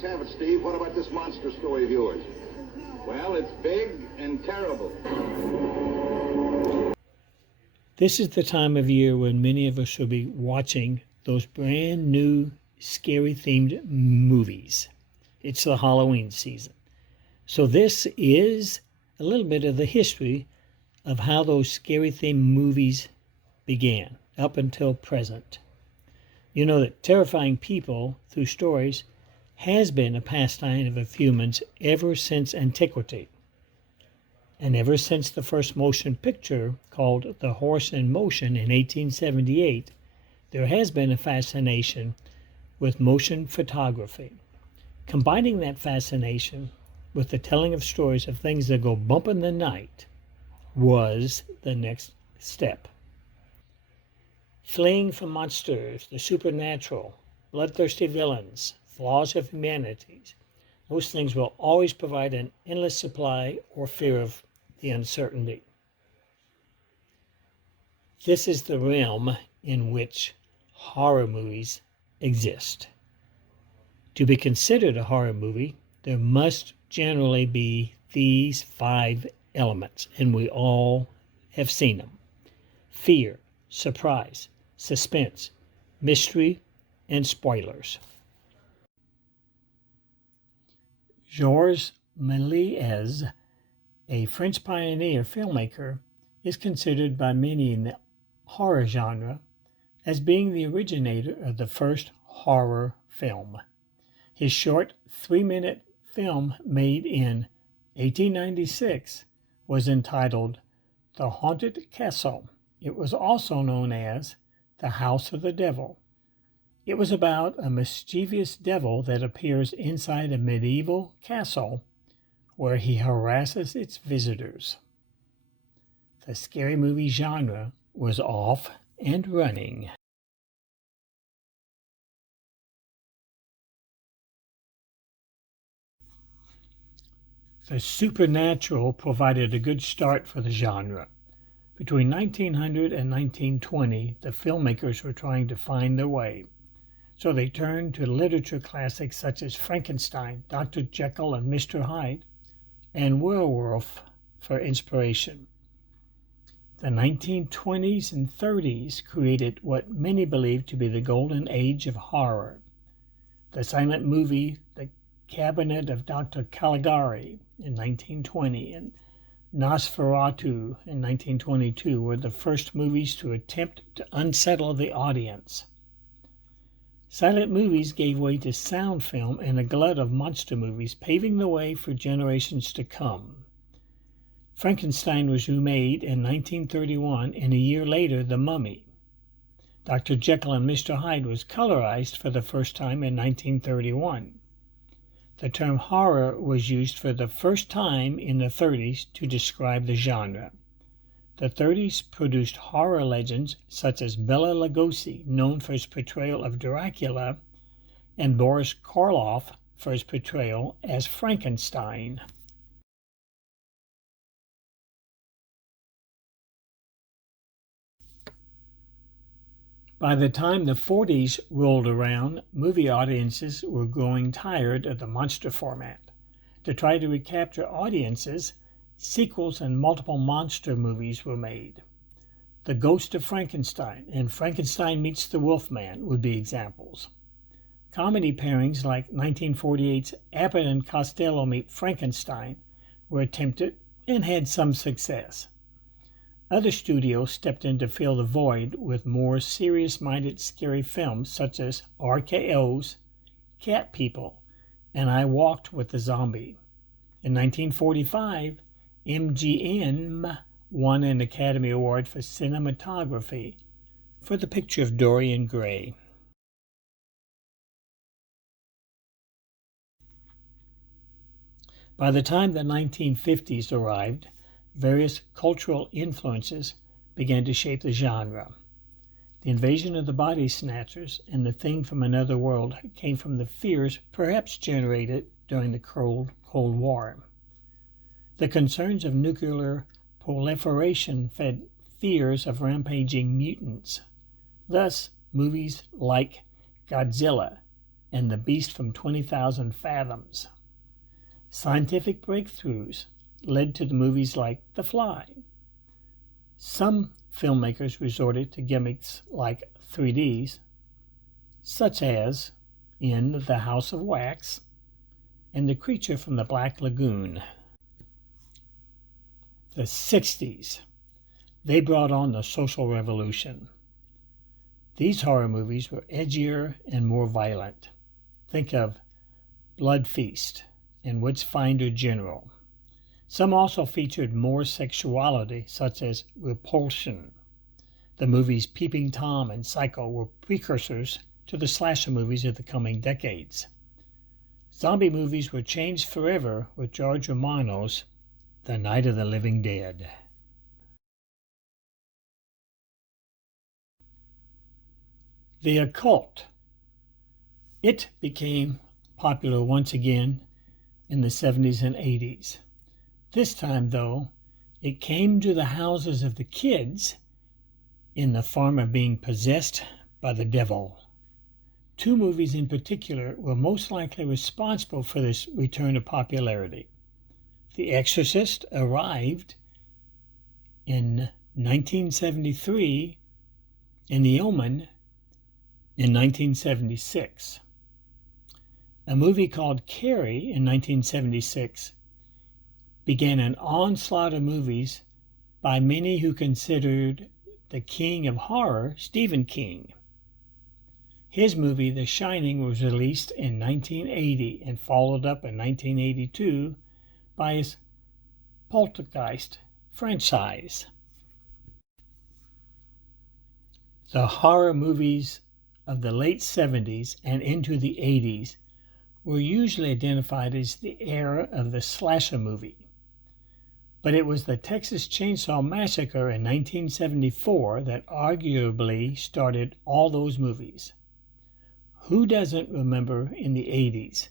let's have it, Steve. What about this monster story of yours? Well, it's big and terrible. This is the time of year when many of us will be watching those brand new scary themed movies. It's the Halloween season. So this is a little bit of the history of how those scary themed movies began up until present. You know that terrifying people through stories has been a pastime of humans ever since antiquity. And ever since the first motion picture called The Horse in Motion in 1878, there has been a fascination with motion photography. Combining that fascination with the telling of stories of things that go bump in the night was the next step. Fleeing from monsters, the supernatural, bloodthirsty villains, flaws of humanity, those things will always provide an endless supply or fear of the uncertainty. This is the realm in which horror movies exist. To be considered a horror movie, there must generally be these 5 elements, and we all have seen them: fear, surprise, suspense, mystery, and spoilers. Georges Melies, a French pioneer filmmaker, is considered by many in the horror genre as being the originator of the first horror film. His short 3-minute film made in 1896 was entitled The Haunted Castle. It was also known as The House of the Devil. It was about a mischievous devil that appears inside a medieval castle where he harasses its visitors. The scary movie genre was off and running. The supernatural provided a good start for the genre. Between 1900 and 1920, the filmmakers were trying to find their way. So they turned to literature classics such as Frankenstein, Dr. Jekyll and Mr. Hyde, and Werewolf for inspiration. The 1920s and 30s created what many believe to be the golden age of horror. The silent movie The Cabinet of Dr. Caligari in 1920 and Nosferatu in 1922 were the first movies to attempt to unsettle the audience. Silent movies gave way to sound film and a glut of monster movies, paving the way for generations to come. Frankenstein was remade in 1931, and a year later, The Mummy. Dr. Jekyll and Mr. Hyde was colorized for the first time in 1931. The term horror was used for the first time in the 30s to describe the genre. The 30s produced horror legends such as Bela Lugosi, known for his portrayal of Dracula, and Boris Karloff for his portrayal as Frankenstein. By the time the 40s rolled around, movie audiences were growing tired of the monster format. To try to recapture audiences, sequels and multiple monster movies were made. The Ghost of Frankenstein and Frankenstein Meets the Wolfman would be examples. Comedy pairings like 1948's Abbott and Costello Meet Frankenstein were attempted and had some success. Other studios stepped in to fill the void with more serious-minded scary films such as RKO's Cat People and I Walked with the Zombie. In 1945, MGM won an Academy Award for Cinematography for the picture of Dorian Gray. By the time the 1950s arrived, various cultural influences began to shape the genre. The invasion of the body snatchers and the thing from another world came from the fears perhaps generated during the Cold War. The concerns of nuclear proliferation fed fears of rampaging mutants. Thus, movies like Godzilla and The Beast from 20,000 Fathoms. Scientific breakthroughs led to the movies like The Fly. Some filmmakers resorted to gimmicks like 3Ds, such as in The House of Wax and The Creature from the Black Lagoon. The 60s. They brought on the social revolution. These horror movies were edgier and more violent. Think of Blood Feast and Witchfinder General. Some also featured more sexuality, such as Repulsion. The movies Peeping Tom and Psycho were precursors to the slasher movies of the coming decades. Zombie movies were changed forever with George Romano's The Night of the Living Dead. The Occult. It became popular once again in the 70s and 80s. This time, though, it came to the houses of the kids in the form of being possessed by the devil. Two movies in particular were most likely responsible for this return of popularity. The Exorcist arrived in 1973 and The Omen in 1976. A movie called Carrie in 1976 began an onslaught of movies by many who considered the king of horror Stephen King. His movie The Shining was released in 1980 and followed up in 1982 by his Poltergeist franchise. The horror movies of the late 70s and into the 80s were usually identified as the era of the slasher movie. But it was the Texas Chainsaw Massacre in 1974 that arguably started all those movies. Who doesn't remember in the 80s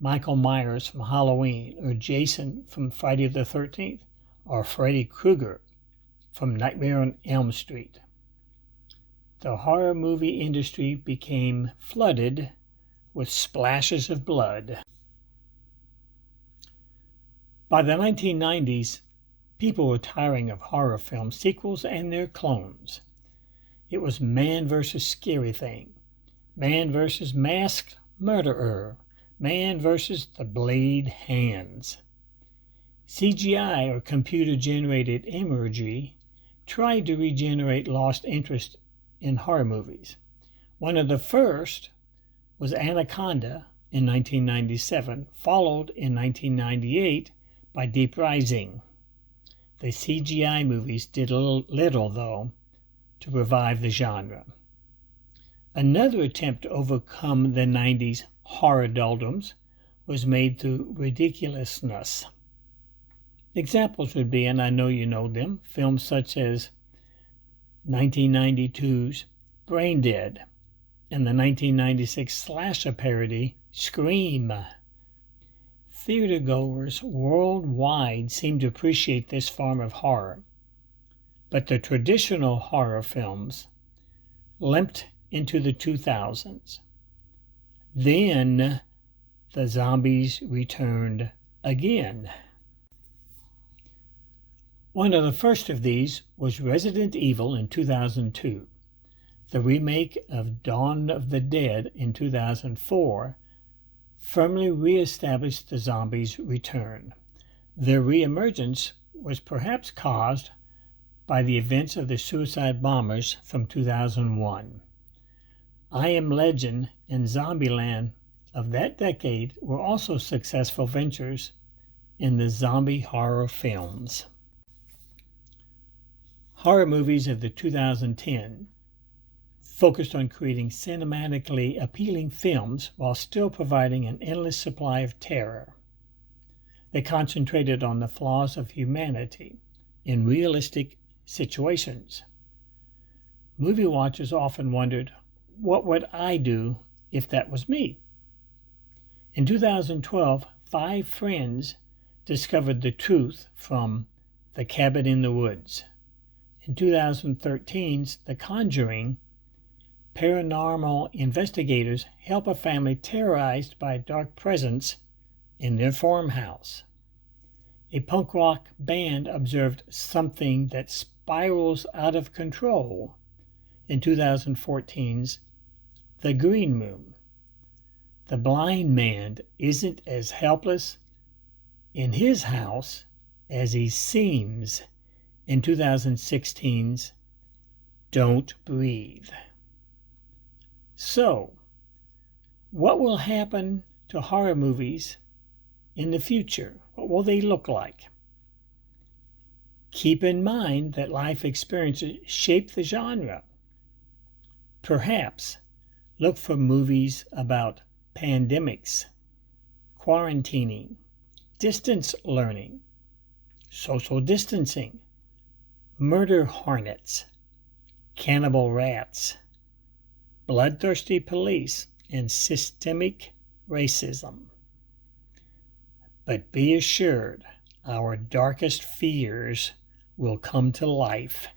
Michael Myers from Halloween, or Jason from Friday the 13th, or Freddy Krueger from Nightmare on Elm Street? The horror movie industry became flooded with splashes of blood. By the 1990s, people were tiring of horror film sequels and their clones. It was man versus scary thing, man versus masked murderer, man versus the blade hands. CGI, or computer-generated imagery, tried to regenerate lost interest in horror movies. One of the first was Anaconda in 1997, followed in 1998 by Deep Rising. The CGI movies did little, though, to revive the genre. Another attempt to overcome the 90s horror doldrums was made through ridiculousness. Examples would be, and I know you know them, films such as 1992's Brain Dead and the 1996 slasher parody Scream. Theatergoers worldwide seem to appreciate this form of horror, but the traditional horror films limped into the 2000s. Then the zombies returned again. One of the first of these was Resident Evil in 2002. The remake of Dawn of the Dead in 2004 firmly re-established the zombies' return. Their re-emergence was perhaps caused by the events of the suicide bombers from 2001. I Am Legend and Zombieland of that decade were also successful ventures in the zombie horror films. Horror movies of the 2010 focused on creating cinematically appealing films while still providing an endless supply of terror. They concentrated on the flaws of humanity in realistic situations. Movie watchers often wondered, what would I do if that was me? In 2012, 5 friends discovered the truth from The Cabin in the Woods. In 2013's The Conjuring, paranormal investigators help a family terrorized by a dark presence in their farmhouse. A punk rock band observed something that spirals out of control in 2014's The Green Room. The blind man isn't as helpless in his house as he seems in 2016's Don't Breathe. So, what will happen to horror movies in the future? What will they look like? Keep in mind that life experiences shape the genre. Perhaps look for movies about pandemics, quarantining, distance learning, social distancing, murder hornets, cannibal rats, bloodthirsty police, and systemic racism. But be assured, our darkest fears will come to life